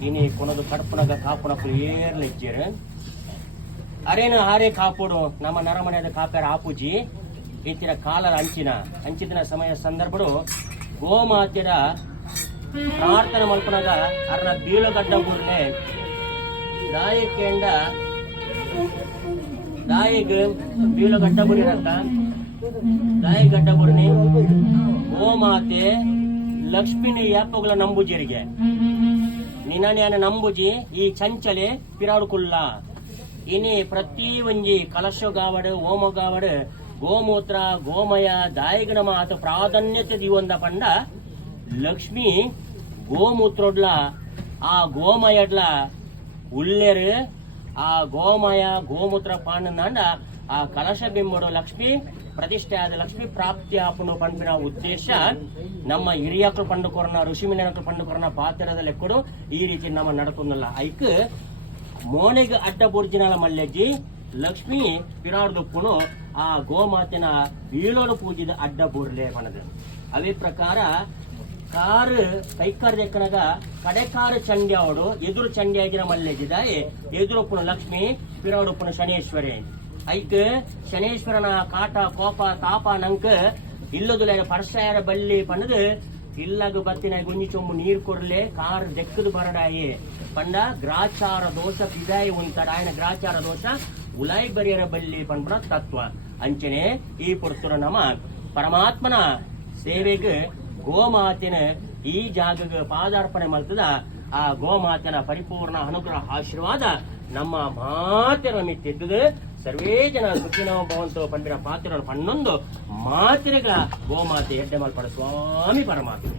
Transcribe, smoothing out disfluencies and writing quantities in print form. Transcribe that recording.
ಇನಿ ಕೊನದು ಕಡ್ಪುನಗ ಕಾಪುನಕ್ಕೂ ಏರ್ಲಿಜ್ಜೇರು ಅರೇನು ಹಾರೇ ಕಾಪುಡು ನಮ್ಮ ನರಮನೆಯದ ಕಾಪ್ಯಾರ ಆಪುಜಿ ಇತ್ತಿನ ಕಾಲರ ಅಂಚಿನ ಸಮಯ ಸಂದರ್ಭಡು ಗೋಮಾತೆರ ಪ್ರಾರ್ಥನೆ ಮಲ್ಪನಾಗ ಅರ್ನ ಬೀಳುಗಡ್ಡ ಊರ್ಲೆ ದಾಯಕೇಂಡ ದಾಯಿಗ್ ಬೀಳುಗಡ್ಡ ಬುರಿರಂತ ದಾಯಿಗಡ್ಡ ಬುರ್ನಿ ಗೋಮಾತೆ ಲಕ್ಷ್ಮಿನಿ ಯಾಪಗಳ ನಂಬುಜಿರಿಗೆ ನಿನ್ನ ನಂಬುಜಿ ಈ ಚಂಚಲೆ ಪಿರಾಡುಕುಲ್ಲ ಇನಿ ಪ್ರತಿ ಒಂಜಿ ಕಲಶಗಾವಡ್ ಓಮಗಾವಡ್ ಗೋಮೂತ್ರ ಗೋಮಯ ದಾಯಿಗನ ಮಾತು ಪ್ರಾಧಾನ್ಯತೆ ದಿವಂದ ಪಂಡ ಲಕ್ಷ್ಮಿ ಗೋಮೂತ್ರೊಡ್ಲ ಆ ಗೋಮಯಡ್ಲ ಉಲ್ಲೆರು ಆ ಗೋಮಯ ಗೋಮೂತ್ರ ಪಾಂಡ ಆ ಕಲಶ ಬಿಂಬಡು ಲಕ್ಷ್ಮಿ ಪ್ರತಿಷ್ಠೆ ಆದ ಲಕ್ಷ್ಮಿ ಪ್ರಾಪ್ತಿ ಆಪುನು ಪಂಪಿನ ಉದ್ದೇಶ ನಮ್ಮ ಹಿರಿಯಕ್ಕಳು ಪಂಡುಕೊರನ ಋಷಿಮಿನಕ್ಕಳು ಪಂಡುಕೊರನ ಪಾತ್ರದ ಲೆಕ್ಕಡು ಈ ರೀತಿ ನಮ್ಮ ನಡಕುನ್ನಲ್ಲ ಐಕ್ ಮೋನೆಗೆ ಅಡ್ಡ ಬುರ್ಜಿನಾಲ ಮಲ್ಲೆಜ್ಜಿ ಲಕ್ಷ್ಮಿ ಪಿರಾಡ್ದುಪ್ಪುನು ಆ ಗೋಮಾತೆನ ಬೀಳೋಡು ಪೂಜಿದ ಅಡ್ಡ ಬೂರ್ಲೆ ಪಣದ ಅವೇ ಪ್ರಕಾರ ಕಾರು ಕೈಕಾರ್ ದೆಕ್ಕನಗ ಕಡೆಕಾರು ಚಂಡಿ ಅವಡು ಎದುರು ಚಂಡಿ ಆಗಿನ ಮಲ್ಲೆಜ್ಜಿದಾಯಿ ಎದುರುಪ್ಪುನ ಲಕ್ಷ್ಮಿ ಪಿರಾಡುಪ್ಪುನ ಶನೇಶ್ವರಿ ಐಕ್ ಶನೇಶ್ವರನ ಕಾಟ ಕೋಪ ತಾಪ ನಂಕ ಇಲ್ಲದುಲೆ ಪರ್ಸಾಯರ ಬಳ್ಳಿ ಪಣದು ಇಲ್ಲಗ ಬತ್ತಿನ ಗುಂಜಿ ಚೊಂಬು ನೀರು ಕೊರ್ಲೆ ಕಾರ್ ದೆಕ್ಕದು ಬರಡಾಯಿ ಪಂಡ ಗ್ರಾಚಾರ ದೋಷ ಪಿದಾಯಿ ಉಂಟಡ ఆయన ಗ್ರಾಚಾರ ದೋಷ ಉಲಾಯಿ ಬರಿಯರ ಬಳ್ಳಿ ಪಂಡ ತತ್ವ ಅಂಚನೆ ಈ ಪುರ್ತುರ ನಮ ಪರಮಾತ್ಮನ ಸೇವೆಗೆ ಗೋಮಾತೆನ ಈ ಜಾಗಕ್ಕೆ ಪಾದಾರ್ಪಣೆ ಮಾಡ್ತದ ಆ ಗೋಮಾತೆನ ಪರಿಪೂರ್ಣ ಅನುಗ್ರಹ ಆಶೀರ್ವಾದ ನಮ್ಮ ಮಾತೆರ ಮಿತ್ತಿದ್ದು ಸರ್ವೇ ಜನ ಸುಖಿನೋ ಭವಂತೋ ಪಂಡಿರ ಪಾತ್ರ ಪನ್ನೊಂದು ಮಾತಿರಗ ಗೋಮಾತೆ ಎಡ್ಡೆ ಮಲ್ಪಡ ಸ್ವಾಮಿ ಪರಮಾತ್ಮ